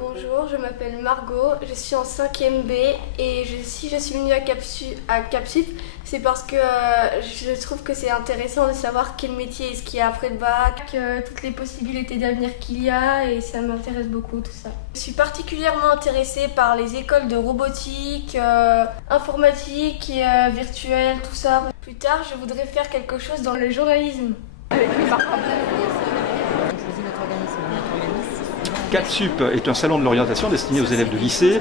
Bonjour, je m'appelle Margot, je suis en 5e B et si je suis venue à Cap-Sup, c'est parce que je trouve que c'est intéressant de savoir quel métier est-ce qu'il y a après le bac, toutes les possibilités d'avenir qu'il y a, et ça m'intéresse beaucoup tout ça. Je suis particulièrement intéressée par les écoles de robotique, informatique et virtuelle, tout ça. Plus tard, je voudrais faire quelque chose dans le journalisme. Cap-Sup est un salon de l'orientation destiné aux élèves de lycée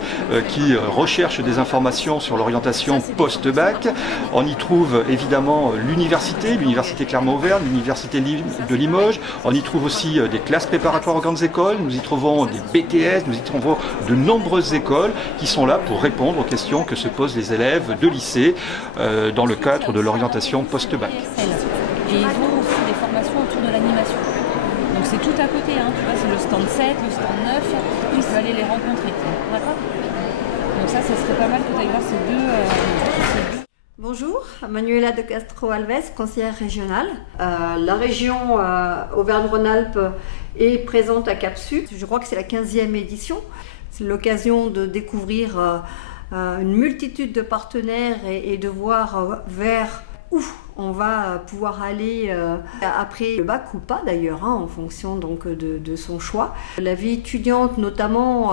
qui recherchent des informations sur l'orientation post-bac. On y trouve évidemment l'université Clermont-Auvergne, l'université de Limoges. On y trouve aussi des classes préparatoires aux grandes écoles. Nous y trouvons des BTS, nous y trouvons de nombreuses écoles qui sont là pour répondre aux questions que se posent les élèves de lycée dans le cadre de l'orientation post-bac. Et ils ont aussi des formations autour de l'animation. Donc c'est tout à côté, hein. Tu vois, c'est le stand 7, le stand 9, tu peux aller les rencontrer. D'accord ? Donc ça serait pas mal que tu ailles voir ces deux. Bonjour, Manuela de Castro-Alves, conseillère régionale. La région Auvergne-Rhône-Alpes est présente à Cap-Sup. Je crois que c'est la 15e édition. C'est l'occasion de découvrir une multitude de partenaires et de voir vers où on va pouvoir aller après le bac ou pas d'ailleurs, hein, en fonction donc de son choix. La vie étudiante, notamment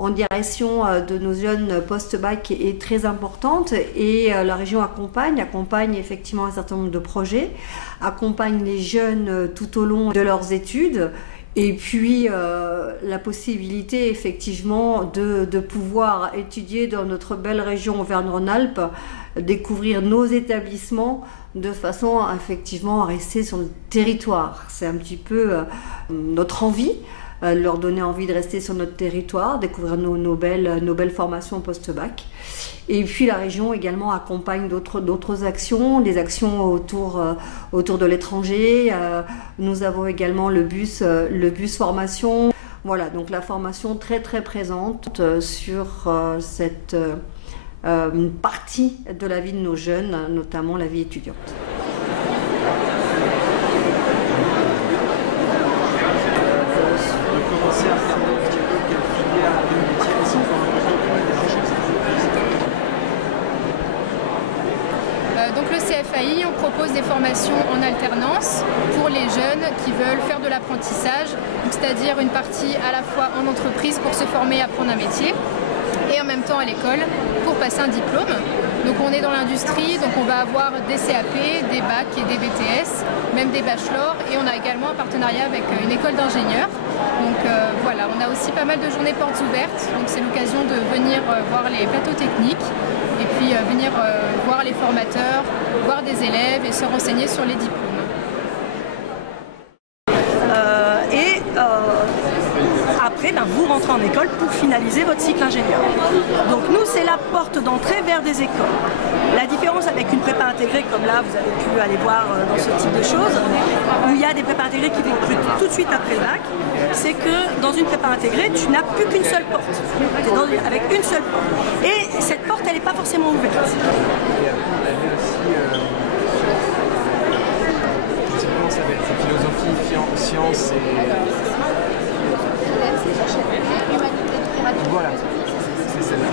en direction de nos jeunes post-bac, est très importante, et la région accompagne effectivement un certain nombre de projets, accompagne les jeunes tout au long de leurs études. Et puis la possibilité effectivement de pouvoir étudier dans notre belle région Auvergne-Rhône-Alpes, découvrir nos établissements de façon effectivement à rester sur le territoire. C'est un petit peu notre envie, leur donner envie de rester sur notre territoire, découvrir nos belles formations post-bac. Et puis la région également accompagne d'autres actions, des actions autour de l'étranger. Nous avons également le bus formation. Voilà, donc la formation très présente sur cette partie de la vie de nos jeunes, notamment la vie étudiante. Donc le CFAI, on propose des formations en alternance pour les jeunes qui veulent faire de l'apprentissage, c'est-à-dire une partie à la fois en entreprise pour se former, apprendre un métier, et en même temps à l'école pour passer un diplôme. Donc on est dans l'industrie, donc on va avoir des CAP, des bacs et des BTS, même des bachelors, et on a également un partenariat avec une école d'ingénieurs. Donc voilà, on a aussi pas mal de journées portes ouvertes, donc c'est l'occasion de venir voir les plateaux techniques et puis venir voir les formateurs, voir des élèves et se renseigner sur les diplômes. Après, vous rentrez en école pour finaliser votre cycle ingénieur. Donc nous, c'est la porte d'entrée vers des écoles. La différence avec une prépa intégrée, comme là, vous avez pu aller voir dans ce type de choses, où il y a des prépas intégrées qui vont recruter tout de suite après le bac, c'est que dans une prépa intégrée, tu n'as plus qu'une seule porte. Tu es avec une seule porte. Et cette porte, elle n'est pas forcément ouverte. Typiquement, ça va être philosophie, sciences et... Voilà, c'est celle-là.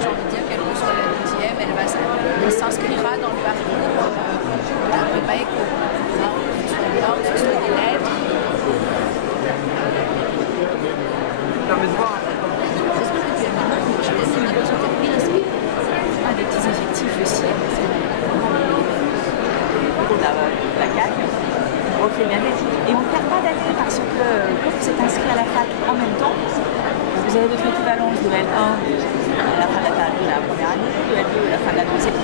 J'ai envie de dire qu'elle reçoit la deuxième, elle s'inscrira dans le parcours de la prépa éco. Que ce soit des langues, que ce soit des lettres. Ça permet de voir. C'est ce que je fais maintenant. Je laisse les gens sont pris à des petits effectifs aussi. On a la CAC, on fait bien l'étude. Et on ne perd pas d'année parce que quand vous êtes inscrit à la fac en même temps, vous avez votre équivalence de L1 à la fin de la première année, de L2 à la fin de la deuxième.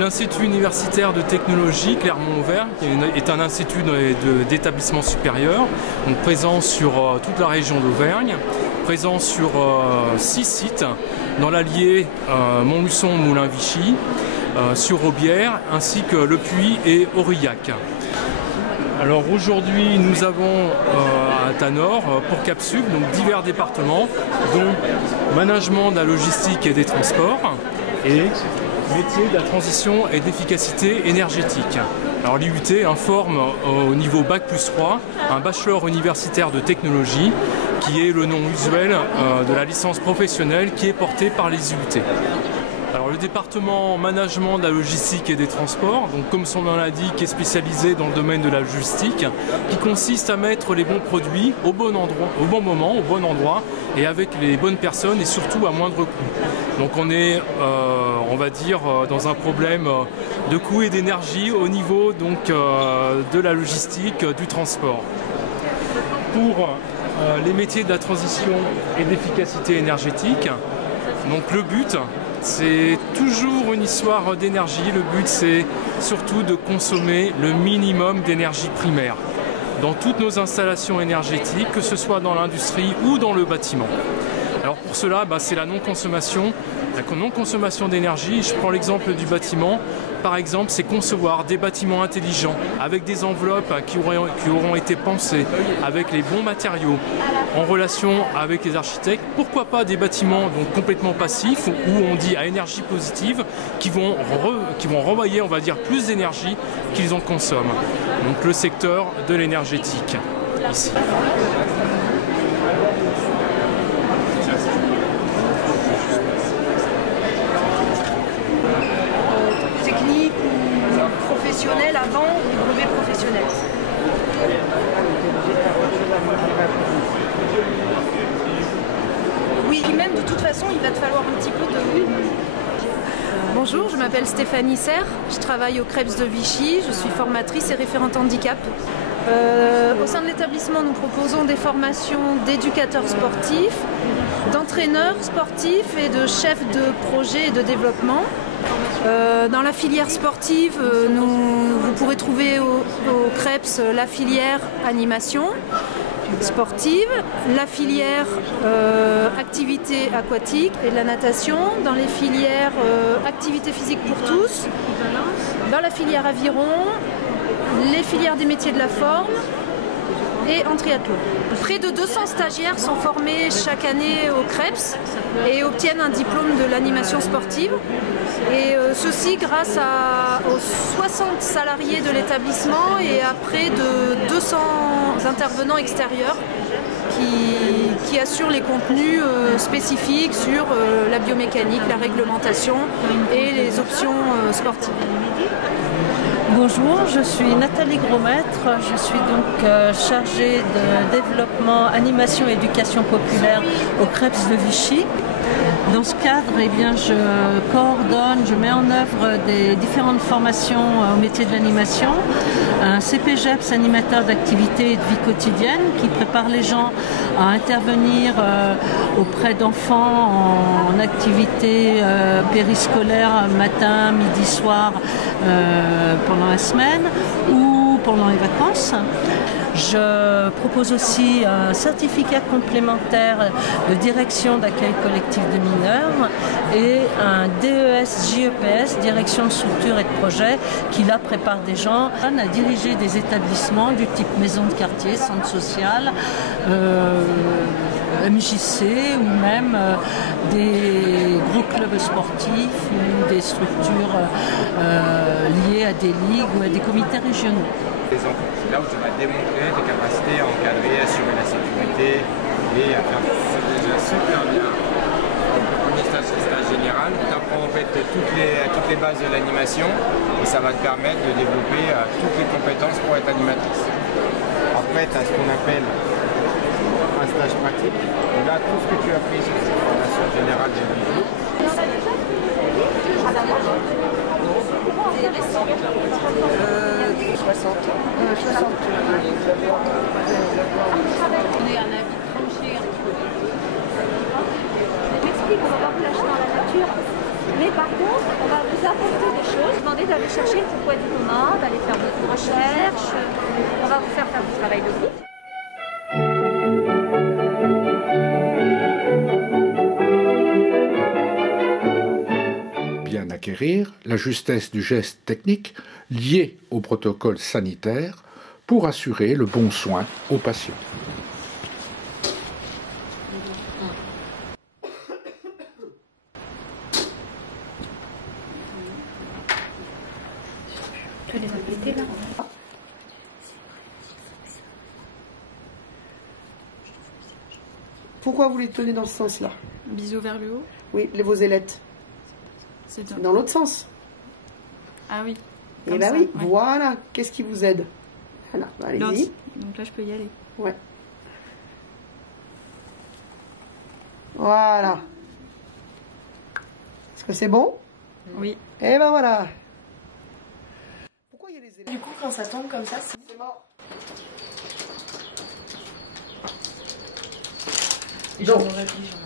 l'Institut universitaire de technologie Clermont-Auvergne, qui est un institut d'établissement supérieur, donc présent sur toute la région d'Auvergne, présent sur 6 sites, dans l'Allier, Montluçon, Moulins-Vichy, sur Aubière, ainsi que Le Puy et Aurillac. Alors aujourd'hui, nous avons à Tanor, pour Capsub, donc divers départements, dont management de la logistique et des transports et métier de la transition et d'efficacité énergétique. Alors l'IUT informe au niveau Bac+3 un bachelor universitaire de technologie qui est le nom usuel de la licence professionnelle qui est portée par les IUT. Alors le département management de la logistique et des transports, donc comme son nom l'indique, est spécialisé dans le domaine de la logistique, qui consiste à mettre les bons produits au bon endroit, au bon moment, au bon endroit, et avec les bonnes personnes et surtout à moindre coût. Donc on est, on va dire, dans un problème de coût et d'énergie au niveau donc, de la logistique, du transport. Pour les métiers de la transition et d'efficacité énergétique, donc le but, c'est toujours une histoire d'énergie. Le but, c'est surtout de consommer le minimum d'énergie primaire dans toutes nos installations énergétiques, que ce soit dans l'industrie ou dans le bâtiment. Alors pour cela, c'est la non-consommation d'énergie. Je prends l'exemple du bâtiment. Par exemple, c'est concevoir des bâtiments intelligents avec des enveloppes qui auront été pensées avec les bons matériaux en relation avec les architectes. Pourquoi pas des bâtiments donc complètement passifs où on dit à énergie positive qui vont renvoyer, on va dire, plus d'énergie qu'ils en consomment. Donc le secteur de l'énergétique ici. Avant les brevets professionnels. Oui, et même de toute façon, il va te falloir un petit peu de... Bonjour, je m'appelle Stéphanie Serre, je travaille au CREPS de Vichy, je suis formatrice et référente handicap. Au sein de l'établissement, nous proposons des formations d'éducateurs sportifs, d'entraîneurs sportifs et de chefs de projet et de développement. Dans la filière sportive, vous pourrez trouver au CREPS la filière animation sportive, la filière activité aquatique et de la natation, dans les filières activité physique pour tous, dans la filière aviron, les filières des métiers de la forme et en triathlon. Près de 200 stagiaires sont formés chaque année au CREPS et obtiennent un diplôme de l'animation sportive. Et ceci grâce aux 60 salariés de l'établissement et à près de 200 intervenants extérieurs qui assurent les contenus spécifiques sur la biomécanique, la réglementation et les options sportives. Bonjour, je suis Nathalie Grosmaître, je suis donc chargée de développement, animation et éducation populaire au CREPS de Vichy. Dans ce cadre, je coordonne, je mets en œuvre des différentes formations au métier de l'animation. Un CPGEPS, animateur d'activités et de vie quotidienne, qui prépare les gens à intervenir auprès d'enfants en activités périscolaires matin, midi, soir pendant la semaine ou pendant les vacances. Je propose aussi un certificat complémentaire de direction d'accueil collectif de mineurs et un DES-JEPS, direction de structure et de projet, qui là prépare des gens à diriger des établissements du type maison de quartier, centre social, MJC ou même des gros clubs sportifs ou des structures liées à des ligues ou à des comités régionaux. Là où tu vas démontrer tes capacités à encadrer, assurer la sécurité et à faire... C'est déjà super bien. En stage général, tu apprends en fait toutes les bases de l'animation et ça va te permettre de développer toutes les compétences pour être animatrice. Après, tu as ce qu'on appelle un stage pratique. Donc là, tout ce que tu as appris sur cette formation générale des vidéos. On va pas vous lâcher dans la nature, mais par contre, on va vous apporter des choses, demander d'aller chercher le pourquoi du comment, d'aller faire votre recherche. On va vous faire du travail de groupe. Bien acquérir la justesse du geste technique lié au protocole sanitaire pour assurer le bon soin aux patients. Tu les as pétés là? Pourquoi vous les tenez dans ce sens-là? Biseau vers le haut? Oui, vos ailettes. C'est dans l'autre sens. Ah oui. Et ben oui, ouais. Voilà. Qu'est-ce qui vous aide? Voilà, allez-y. Donc là, je peux y aller. Ouais. Voilà. Est-ce que c'est bon? Oui. Et ben voilà. Pourquoi il y a les élèves? Du coup, quand ça tombe comme ça, c'est mort. J'en aurais besoin.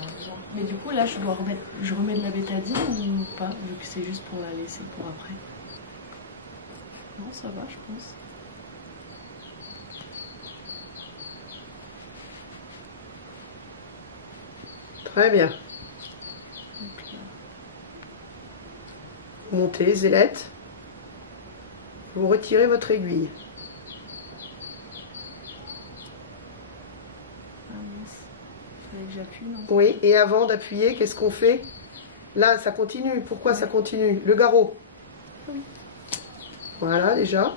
Mais du coup, là, je remets de la bétadine ou pas, vu que c'est juste pour la laisser pour après? Non, ça va, je pense. Très bien. Vous montez les ailettes. Vous retirez votre aiguille. Que j'appuie, non? Oui, et avant d'appuyer, qu'est-ce qu'on fait? Là, ça continue. Pourquoi ça continue? Le garrot. Oui. Voilà, déjà.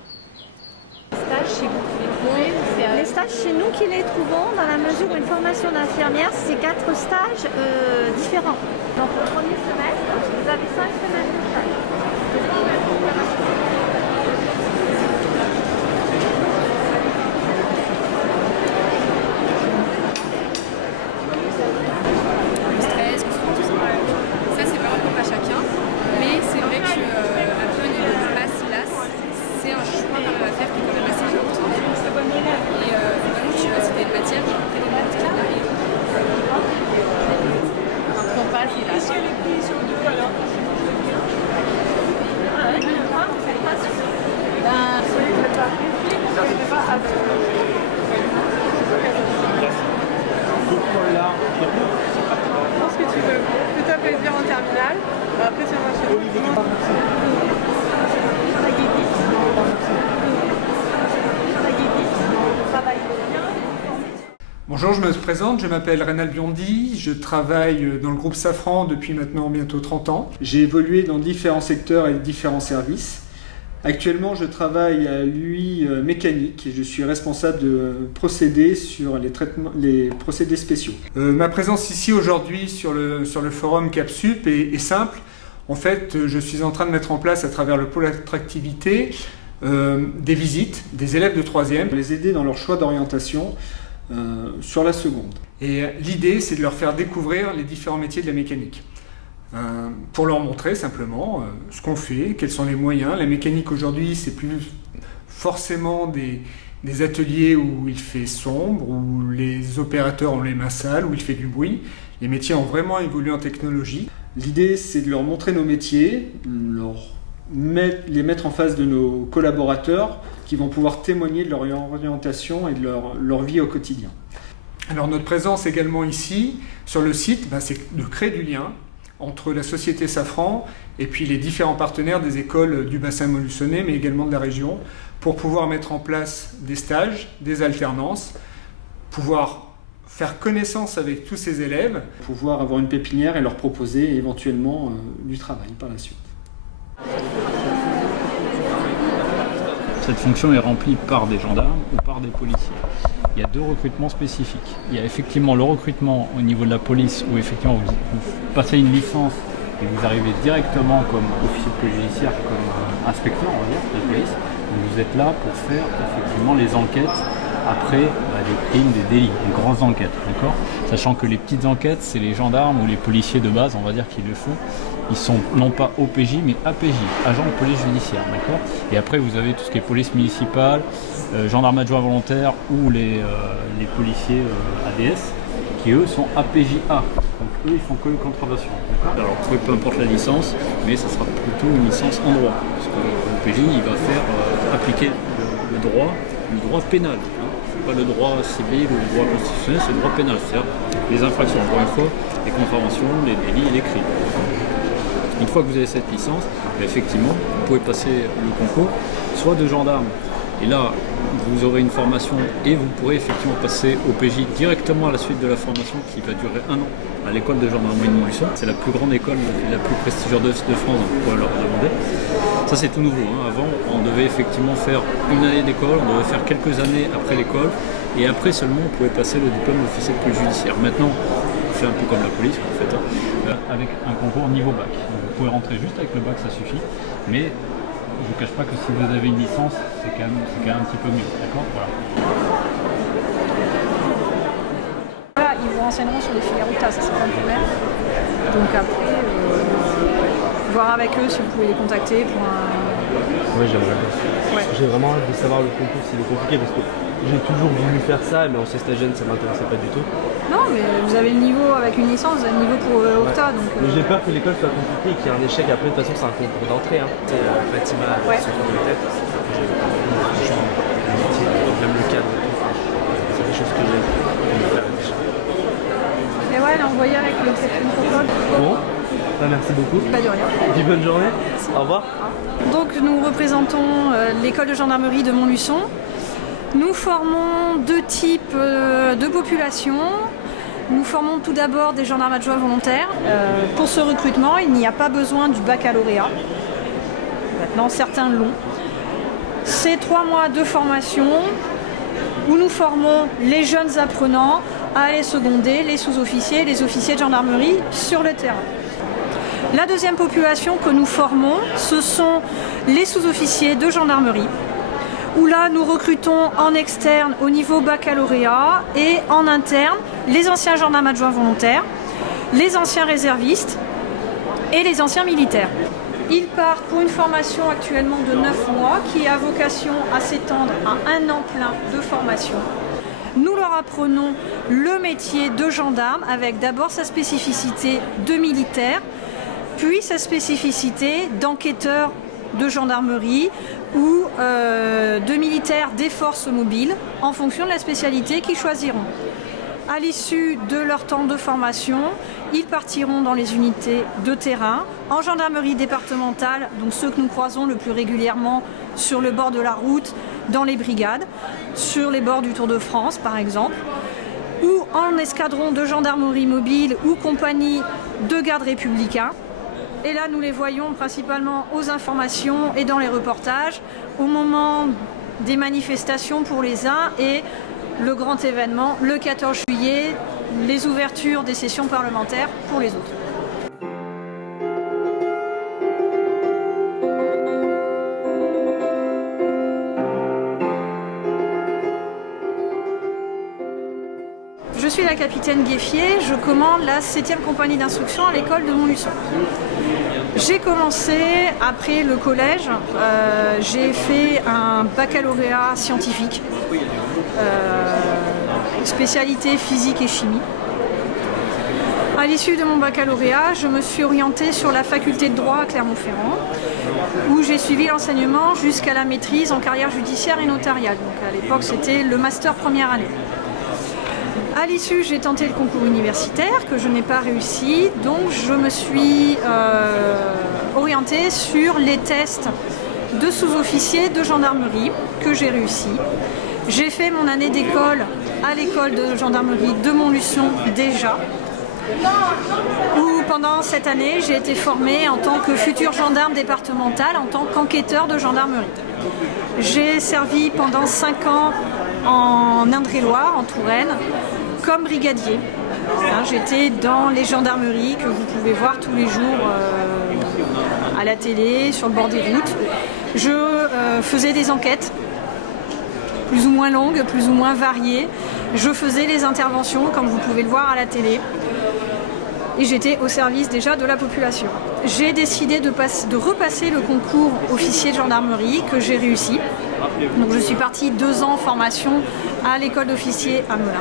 Les stages chez vous, les stages chez nous qui les trouvons dans la mesure où une formation d'infirmière, c'est 4 stages différents. Donc le premier semestre, vous avez 5 semaines de stage. Ce que tu veux. Fais-toi plaisir en terminale. Après, c'est moi chez Bonjour, je me présente, je m'appelle Rénal Biondi, je travaille dans le groupe Safran depuis maintenant bientôt 30 ans. J'ai évolué dans différents secteurs et différents services. Actuellement, je travaille à l'UI mécanique et je suis responsable de procédés sur les procédés spéciaux. Ma présence ici aujourd'hui sur le forum CAPSUP est simple. En fait, je suis en train de mettre en place à travers le pôle attractivité des visites des élèves de 3e, les aider dans leur choix d'orientation sur la seconde. Et l'idée, c'est de leur faire découvrir les différents métiers de la mécanique. Pour leur montrer simplement ce qu'on fait, quels sont les moyens. La mécanique aujourd'hui, c'est plus forcément des ateliers où il fait sombre, où les opérateurs ont les mains sales, où il fait du bruit. Les métiers ont vraiment évolué en technologie. L'idée, c'est de leur montrer nos métiers, les mettre en face de nos collaborateurs qui vont pouvoir témoigner de leur orientation et de leur vie au quotidien. Alors notre présence également ici, sur le site, c'est de créer du lien entre la société Safran et puis les différents partenaires des écoles du bassin molussonnais, mais également de la région, pour pouvoir mettre en place des stages, des alternances, pouvoir faire connaissance avec tous ces élèves, pouvoir avoir une pépinière et leur proposer éventuellement du travail par la suite. Cette fonction est remplie par des gendarmes ou par des policiers. Il y a deux recrutements spécifiques. Il y a effectivement le recrutement au niveau de la police où effectivement vous passez une licence et vous arrivez directement comme officier de police judiciaire, comme inspecteur, on va dire, de police. Donc vous êtes là pour faire effectivement les enquêtes après des crimes, des délits, des grosses enquêtes, d'accord ? Sachant que les petites enquêtes, c'est les gendarmes ou les policiers de base, on va dire, qui le font. Ils sont non pas OPJ, mais APJ, agents de police judiciaire, d'accord ? Et après, vous avez tout ce qui est police municipale, gendarmes adjoints volontaires ou les policiers ADS, qui eux sont APJA. Donc eux ils font que contravention. Alors peu importe la licence, mais ça sera plutôt une licence en droit. Parce que l'OPJ il va faire appliquer le droit pénal. C'est pas le droit civil ou le droit constitutionnel, c'est le droit pénal. C'est-à-dire les infractions, encore une fois, les contraventions, les délits et les crimes. Une fois que vous avez cette licence, effectivement, vous pouvez passer le concours, soit de gendarme, et là, vous aurez une formation et vous pourrez effectivement passer au PJ directement à la suite de la formation qui va durer 1 an à l'école de gendarmerie de Montluçon. C'est la plus grande école et la plus prestigieuse de France, donc vous pourrez leur demander. Ça c'est tout nouveau, hein. Avant on devait effectivement faire une année d'école, on devait faire quelques années après l'école, et après seulement on pouvait passer le diplôme d'officier de police judiciaire. Maintenant, on fait un peu comme la police en fait, hein. Avec un concours niveau bac. Donc, vous pouvez rentrer juste avec le bac, ça suffit, mais je ne vous cache pas que si vous avez une licence, c'est quand même un petit peu mieux, d'accord? Voilà. Voilà, ils vous renseigneront sur les filières OCTA, ça c'est pas un problème. Donc après, voir avec eux si vous pouvez les contacter pour un... Oui, j'aimerais bien. Ouais. J'ai vraiment hâte de savoir le concours s'il est compliqué parce que j'ai toujours voulu faire ça, mais en stagiaire ça m'intéressait pas du tout. Non, mais vous avez le niveau avec une licence, vous avez le niveau pour OCTA. Donc, mais j'ai peur que l'école soit compliquée et qu'il y ait un échec. Après, de toute façon, c'est un concours d'entrée. Hein. C'est Fatima, sur de tête. Même le cadre et tout. C'est des choses que j'aime faire. Et ouais, l'envoyer avec le protocole. Bon, bah, merci beaucoup. Pas de rien. Et puis bonne journée. Au revoir. Donc nous représentons l'école de gendarmerie de Montluçon. Nous formons 2 types de populations. Nous formons tout d'abord des gendarmes adjoints volontaires. Pour ce recrutement, il n'y a pas besoin du baccalauréat. Maintenant, certains l'ont. C'est 3 mois de formation où nous formons les jeunes apprenants à aller seconder les sous-officiers et les officiers de gendarmerie sur le terrain. La deuxième population que nous formons, ce sont les sous-officiers de gendarmerie, où là nous recrutons en externe au niveau baccalauréat et en interne les anciens gendarmes adjoints volontaires, les anciens réservistes et les anciens militaires. Ils partent pour une formation actuellement de 9 mois qui a vocation à s'étendre à 1 an plein de formation. Nous leur apprenons le métier de gendarme avec d'abord sa spécificité de militaire, puis sa spécificité d'enquêteur de gendarmerie ou de militaires des forces mobiles en fonction de la spécialité qu'ils choisiront. À l'issue de leur temps de formation, ils partiront dans les unités de terrain, en gendarmerie départementale, donc ceux que nous croisons le plus régulièrement sur le bord de la route, dans les brigades, sur les bords du Tour de France par exemple, ou en escadron de gendarmerie mobile ou compagnie de garde républicain. Et là, nous les voyons principalement aux informations et dans les reportages, au moment des manifestations pour les uns et le grand événement, le 14 juillet, les ouvertures des sessions parlementaires pour les autres. Je suis la capitaine Gueffier, je commande la 7e compagnie d'instruction à l'école de Montluçon. J'ai commencé après le collège, j'ai fait un baccalauréat scientifique, spécialité physique et chimie. À l'issue de mon baccalauréat, je me suis orientée sur la faculté de droit à Clermont-Ferrand, où j'ai suivi l'enseignement jusqu'à la maîtrise en carrière judiciaire et notariale. Donc à l'époque, c'était le master première année. À l'issue, j'ai tenté le concours universitaire que je n'ai pas réussi, donc je me suis orientée sur les tests de sous-officiers de gendarmerie que j'ai réussi. J'ai fait mon année d'école à l'école de gendarmerie de Montluçon déjà, où pendant cette année, j'ai été formée en tant que futur gendarme départemental, en tant qu'enquêteur de gendarmerie. J'ai servi pendant 5 ans en Indre-et-Loire, en Touraine, comme brigadier. J'étais dans les gendarmeries que vous pouvez voir tous les jours à la télé, sur le bord des routes. Je faisais des enquêtes, plus ou moins longues, plus ou moins variées. Je faisais les interventions, comme vous pouvez le voir à la télé. Et j'étais au service déjà de la population. J'ai décidé de repasser le concours officier de gendarmerie que j'ai réussi. Donc je suis partie 2 ans en formation à l'école d'officier à Melun.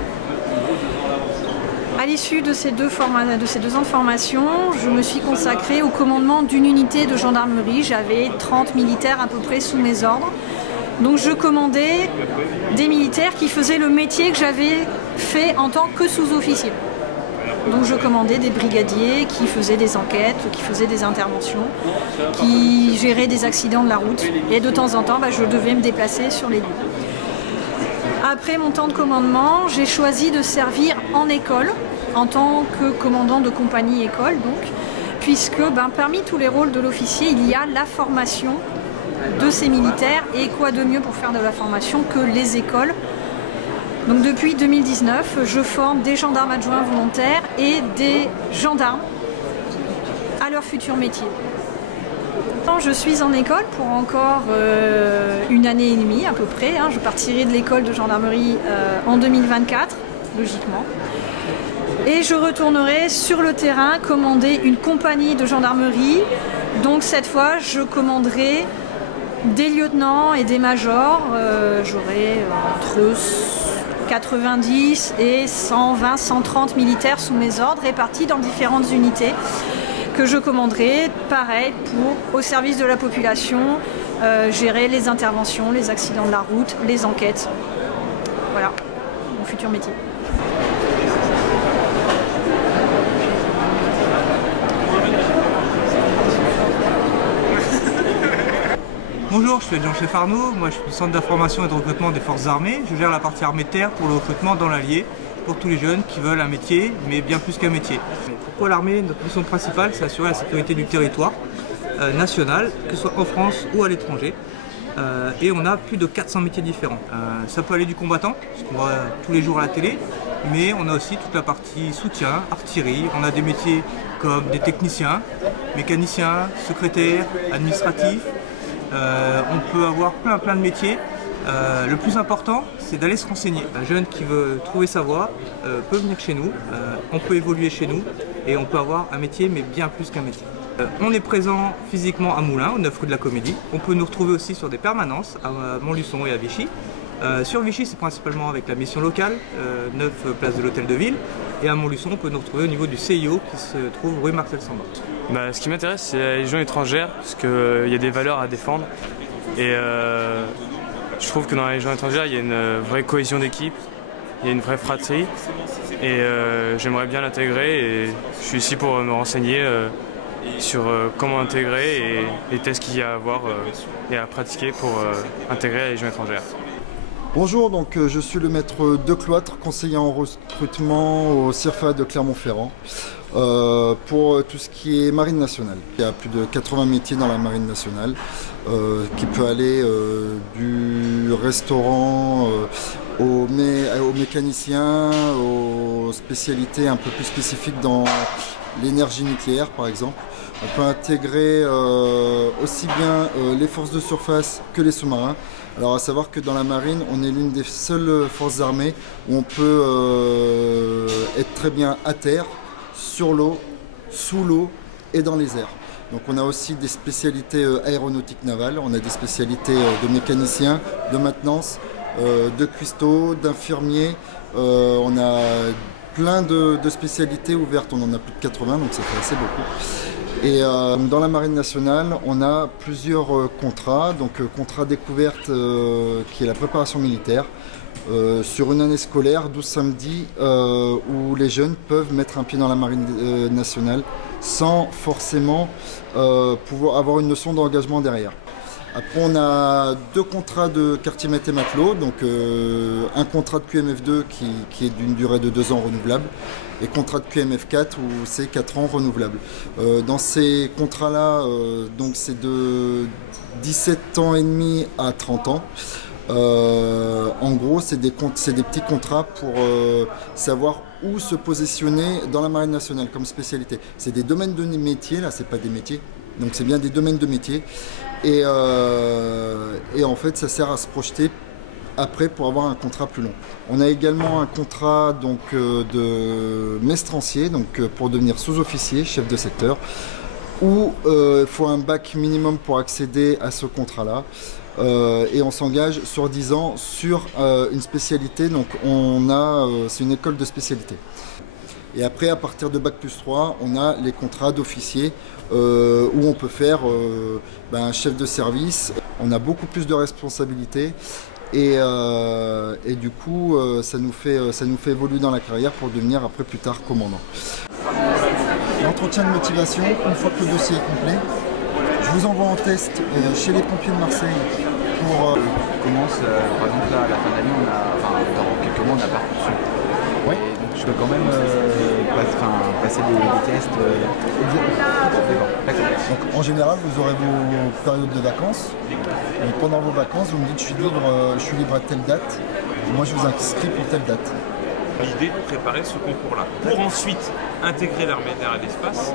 À À l'issue de ces 2 ans de formation, je me suis consacrée au commandement d'une unité de gendarmerie. J'avais 30 militaires à peu près sous mes ordres. Donc je commandais des militaires qui faisaient le métier que j'avais fait en tant que sous-officier. Donc je commandais des brigadiers qui faisaient des enquêtes, qui faisaient des interventions, qui géraient des accidents de la route. Et de temps en temps, je devais me déplacer sur les lieux. Après mon temps de commandement, j'ai choisi de servir en école, en tant que commandant de compagnie école, donc, puisque parmi tous les rôles de l'officier, il y a la formation de ces militaires. Et quoi de mieux pour faire de la formation que les écoles. Donc depuis 2019, je forme des gendarmes adjoints volontaires et des gendarmes à leur futur métier. Je suis en école pour encore 1 année et demie à peu près. Je partirai de l'école de gendarmerie en 2024, logiquement. Et je retournerai sur le terrain commander une compagnie de gendarmerie. Donc cette fois, je commanderai des lieutenants et des majors. J'aurai entre 90 et 120, 130 militaires sous mes ordres répartis dans différentes unités que je commanderai, pareil, au service de la population, gérer les interventions, les accidents de la route, les enquêtes. Voilà, mon futur métier. Bonjour, je suis Jean-Chef Arnaud, moi je suis du centre d'information et de recrutement des forces armées. Je gère la partie armée de terre pour le recrutement dans l'Allier, pour tous les jeunes qui veulent un métier, mais bien plus qu'un métier. Pourquoi l'armée? Notre mission principale, c'est assurer la sécurité du territoire national, que ce soit en France ou à l'étranger. Et on a plus de 400 métiers différents. Ça peut aller du combattant, ce qu'on voit tous les jours à la télé, mais on a aussi toute la partie soutien, artillerie. On a des métiers comme des techniciens, mécaniciens, secrétaires, administratifs. On peut avoir plein de métiers. Le plus important, c'est d'aller se renseigner. Un jeune qui veut trouver sa voie peut venir chez nous, on peut évoluer chez nous et on peut avoir un métier, mais bien plus qu'un métier. On est présent physiquement à Moulins, au 9 rue de la Comédie. On peut nous retrouver aussi sur des permanences à Montluçon et à Vichy. Sur Vichy, c'est principalement avec la mission locale, 9 place de l'Hôtel de Ville. Et à Montluçon, on peut nous retrouver au niveau du CIO qui se trouve rue Marcel Samba. Ce qui m'intéresse, c'est la Légion étrangère, parce qu'il y a des valeurs à défendre. Et je trouve que dans la Légion étrangère, il y a une vraie cohésion d'équipe, il y a une vraie fratrie. Et j'aimerais bien l'intégrer. Et je suis ici pour me renseigner sur comment intégrer et les tests qu'il y a à avoir et à pratiquer pour intégrer la Légion étrangère. Bonjour, donc je suis le maître De Cloître, conseiller en recrutement au CIRFA de Clermont-Ferrand pour tout ce qui est marine nationale. Il y a plus de 80 métiers dans la marine nationale qui peut aller du restaurant aux mécaniciens, aux spécialités un peu plus spécifiques dans l'énergie nucléaire par exemple. On peut intégrer aussi bien les forces de surface que les sous-marins. Alors à savoir que dans la marine, on est l'une des seules forces armées où on peut être très bien à terre, sur l'eau, sous l'eau et dans les airs. Donc on a aussi des spécialités aéronautiques navales, on a des spécialités de mécaniciens, de maintenance, de cuistots, d'infirmiers. On a plein de spécialités ouvertes, on en a plus de 80, donc ça fait assez beaucoup. Et dans la marine nationale, on a plusieurs contrats, donc contrat découverte qui est la préparation militaire, sur une année scolaire, 12 samedis, où les jeunes peuvent mettre un pied dans la marine nationale sans forcément pouvoir avoir une notion d'engagement derrière. Après, on a 2 contrats de quartier maître et matelot, donc un contrat de QMF2 qui est d'une durée de 2 ans renouvelable, et contrat de QMF4 où c'est 4 ans renouvelable. Dans ces contrats-là, donc c'est de 17 ans et demi à 30 ans. En gros, c'est des petits contrats pour savoir où se positionner dans la marine nationale comme spécialité. C'est des domaines de métiers, là, c'est pas des métiers. Donc c'est bien des domaines de métier et en fait ça sert à se projeter après pour avoir un contrat plus long. On a également un contrat donc, de maestrancier donc, pour devenir sous-officier, chef de secteur, où il faut un bac minimum pour accéder à ce contrat-là. Et on s'engage sur 10 ans sur une spécialité, donc c'est une école de spécialité. Et après, à partir de Bac+3, on a les contrats d'officier où on peut faire chef de service. On a beaucoup plus de responsabilités et du coup, ça nous fait évoluer dans la carrière pour devenir après plus tard commandant. L'entretien de motivation, une fois que le dossier est complet, je vous envoie en test chez les pompiers de Marseille pour... On commence, par exemple, là, à la fin de l'année, dans quelques mois, on a Parcoursup. Oui. Et donc je peux quand même passer des tests. Donc en général, vous aurez vos périodes de vacances. Et pendant vos vacances, vous me dites je suis libre à telle date. Moi, je vous inscris pour telle date. L'idée de préparer ce concours-là, pour ensuite intégrer l'armée de l'air et de l'espace,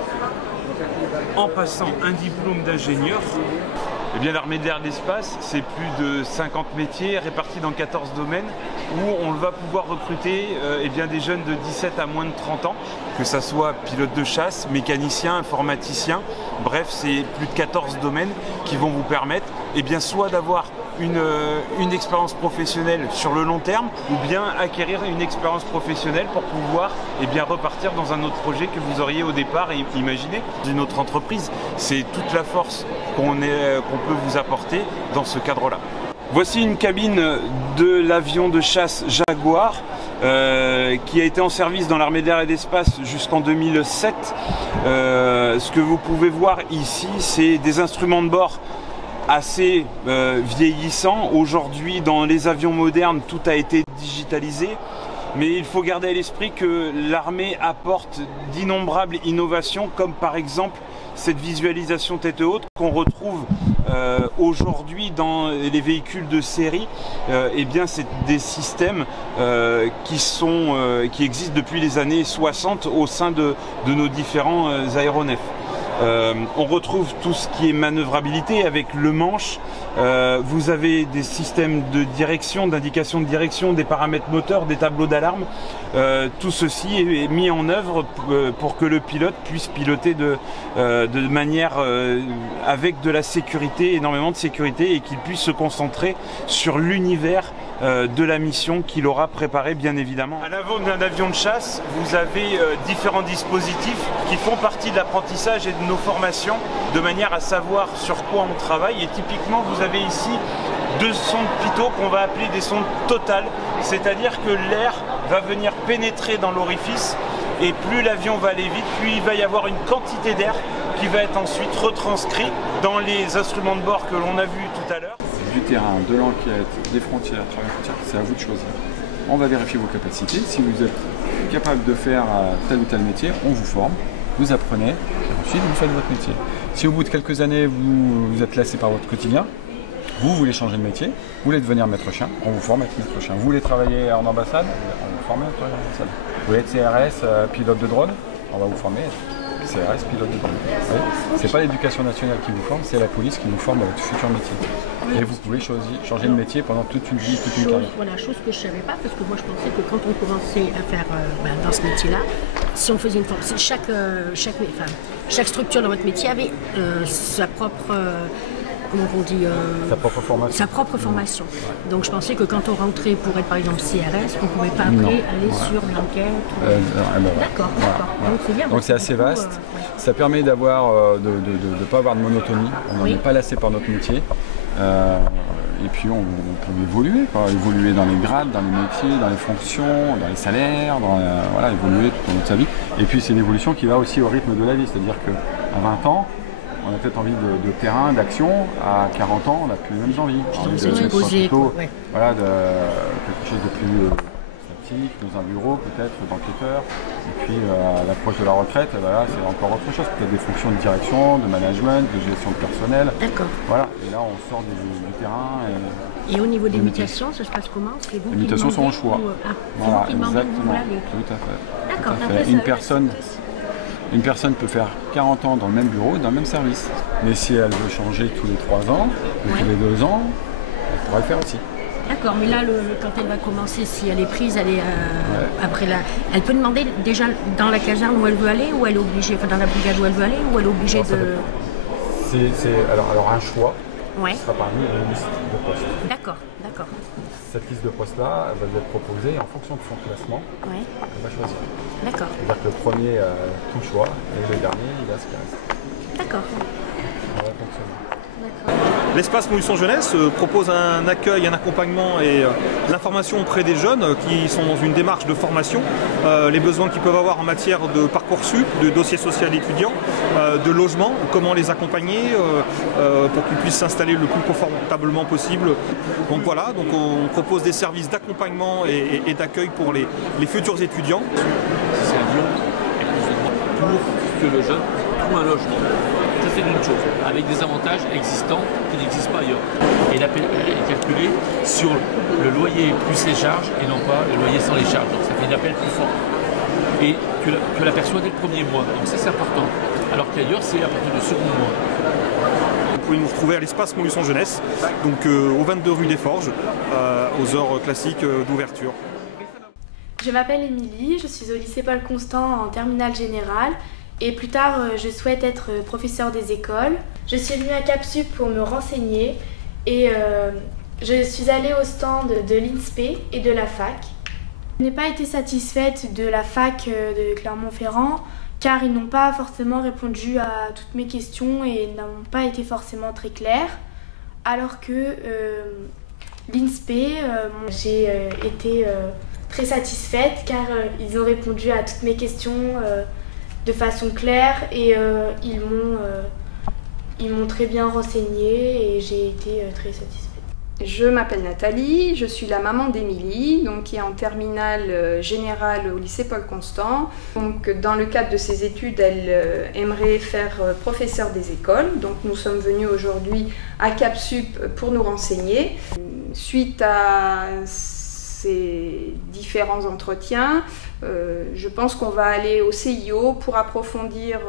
en passant un diplôme d'ingénieur. Eh bien, l'armée de l'air et de l'espace, c'est plus de 50 métiers répartis dans 14 domaines où on va pouvoir recruter des jeunes de 17 à moins de 30 ans, que ça soit pilote de chasse, mécanicien, informaticien, bref, c'est plus de 14 domaines qui vont vous permettre soit d'avoir une expérience professionnelle sur le long terme ou bien acquérir une expérience professionnelle pour pouvoir repartir dans un autre projet que vous auriez au départ imaginé d'une autre entreprise. C'est toute la force qu'on peut vous apporter dans ce cadre-là. Voici une cabine de l'avion de chasse Jaguar qui a été en service dans l'armée de l'air et de l'espace jusqu'en 2007. Ce que vous pouvez voir ici, c'est des instruments de bord assez vieillissants. Aujourd'hui, dans les avions modernes, tout a été digitalisé. Mais il faut garder à l'esprit que l'armée apporte d'innombrables innovations, comme par exemple cette visualisation tête haute qu'on retrouve aujourd'hui dans les véhicules de série. C'est des systèmes qui existent depuis les années 60 au sein de nos différents aéronefs. On retrouve tout ce qui est manœuvrabilité avec le manche. Vous avez des systèmes de direction, d'indication de direction, des paramètres moteurs, des tableaux d'alarme. Tout ceci est mis en œuvre pour que le pilote puisse piloter de manière avec de la sécurité, énormément de sécurité, et qu'il puisse se concentrer sur l'univers de la mission qu'il aura préparée, bien évidemment. À l'avant d'un avion de chasse, vous avez différents dispositifs qui font partie de l'apprentissage et de nos formations, de manière à savoir sur quoi on travaille. Et typiquement, vous avez ici 2 sondes pitot qu'on va appeler des sondes totales, c'est-à-dire que l'air va venir pénétrer dans l'orifice, et plus l'avion va aller vite, plus il va y avoir une quantité d'air qui va être ensuite retranscrit dans les instruments de bord que l'on a vus tout à l'heure. Du terrain, de l'enquête, des frontières, travail frontières, c'est à vous de choisir. On va vérifier vos capacités. Si vous êtes capable de faire tel ou tel métier, on vous forme, vous apprenez, et ensuite vous faites votre métier. Si au bout de quelques années, vous êtes lassé par votre quotidien, vous voulez changer de métier, vous voulez devenir maître chien, on vous forme à être maître chien. Vous voulez travailler en ambassade, on vous forme à être en ambassade. Vous voulez être CRS, pilote de drone, on va vous former. CRS, pilote de drone. C'est pas l'éducation nationale qui vous forme, c'est la police qui vous forme à votre futur métier. Et vous pouvez changer de métier pendant toute une vie, toute une carrière. Voilà, chose que je ne savais pas, parce que moi je pensais que quand on commençait à faire dans ce métier-là, si on faisait une formation, chaque structure dans votre métier avait sa propre... comment on dit, sa propre formation. Donc je pensais que quand on rentrait pour être par exemple CRS, on ne pouvait pas après aller sur l'enquête. D'accord. Donc c'est bien. Donc c'est assez vaste. Ça permet d'avoir, de ne pas avoir de monotonie. On n'est pas lassé par notre métier. Et puis on peut évoluer, évoluer dans les grades, dans les métiers, dans les fonctions, dans les salaires, évoluer tout au long de sa vie. Et puis c'est l'évolution qui va aussi au rythme de la vie. C'est-à-dire qu'à 20 ans, on a peut-être envie de terrain, d'action. À 40 ans, on n'a plus les mêmes envies. Voilà, de quelque chose de plus statique, dans un bureau peut-être, d'enquêteur. Et puis à l'approche de la retraite, c'est encore autre chose. Peut-être des fonctions de direction, de management, de gestion de personnel. D'accord. Voilà, et là on sort du terrain. Et au niveau des mutations, ça se passe comment? Les mutations sont au choix. Voilà, exactement. Tout à fait. D'accord. Une personne peut faire 40 ans dans le même bureau et dans le même service. Mais si elle veut changer tous les 3 ans, ou tous les 2 ans, elle pourra le faire aussi. D'accord, mais là, quand elle va commencer, si elle est prise, elle est après là, elle peut demander déjà dans la caserne où elle veut aller, ou elle est obligée, dans la brigade où elle veut aller, ou elle est obligée de... C'est alors un choix. Ouais. qui sera parmi une liste de postes. D'accord, d'accord. Cette liste de postes-là, elle va lui être proposée en fonction de son classement. Ouais. Elle va choisir. D'accord. C'est-à-dire que le premier a tout choix et le dernier, il a ce qu'il reste. D'accord. Ça va fonctionner. L'espace Montluçon Jeunesse propose un accueil, un accompagnement et l'information auprès des jeunes qui sont dans une démarche de formation, les besoins qu'ils peuvent avoir en matière de Parcoursup, de dossier social étudiant, de logement, comment les accompagner pour qu'ils puissent s'installer le plus confortablement possible. Donc voilà, donc on propose des services d'accompagnement et d'accueil pour les futurs étudiants. C'est à Lyon pour que le jeune trouve un logement. Ça c'est une chose, avec des avantages existants qui n'existent pas ailleurs. Et l'appel est calculé sur le loyer plus les charges et non pas le loyer sans les charges. Donc ça fait une appel plus fort. Et que la personne dès le premier mois. Donc ça c'est important. Alors qu'ailleurs c'est à partir du second mois. Vous pouvez nous retrouver à l'espace Montluçon Jeunesse, donc au 22 rue des Forges, aux heures classiques d'ouverture. Je m'appelle Émilie, je suis au lycée Paul Constant en terminale générale. Et plus tard, je souhaite être professeure des écoles. Je suis venue à Capsup pour me renseigner et je suis allée au stand de l'INSPE et de la fac. Je n'ai pas été satisfaite de la fac de Clermont-Ferrand car ils n'ont pas forcément répondu à toutes mes questions et n'ont pas été forcément très clairs. Alors que l'INSPE, j'ai été très satisfaite car ils ont répondu à toutes mes questions de façon claire et ils m'ont très bien renseignée et j'ai été très satisfaite. Je m'appelle Nathalie, je suis la maman d'Émilie, donc qui est en terminale générale au lycée Paul Constant. Donc, dans le cadre de ses études, elle aimerait faire professeur des écoles. Donc nous sommes venus aujourd'hui à Capsup pour nous renseigner. Suite à ces différents entretiens, je pense qu'on va aller au CIO pour approfondir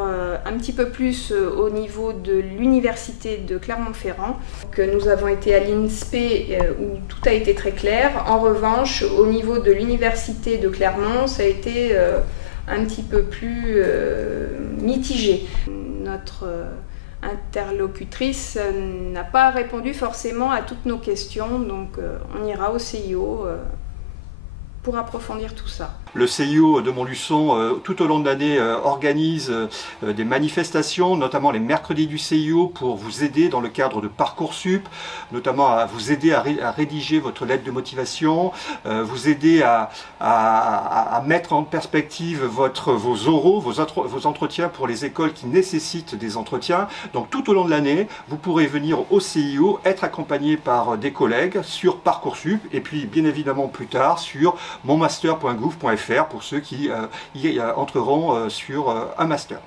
un petit peu plus au niveau de l'université de Clermont-Ferrand. Nous avons été à l'INSPE où tout a été très clair. En revanche, au niveau de l'université de Clermont, ça a été un petit peu plus mitigé. Notre interlocutrice n'a pas répondu forcément à toutes nos questions, donc on ira au CIO pour approfondir tout ça. Le CIO de Montluçon, tout au long de l'année, organise des manifestations, notamment les mercredis du CIO, pour vous aider dans le cadre de Parcoursup, notamment à vous aider à rédiger votre lettre de motivation, vous aider à mettre en perspective vos oraux, vos entretiens pour les écoles qui nécessitent des entretiens. Donc tout au long de l'année, vous pourrez venir au CIO, être accompagné par des collègues sur Parcoursup, et puis bien évidemment plus tard sur monmaster.gouv.fr pour ceux qui y entreront sur un master.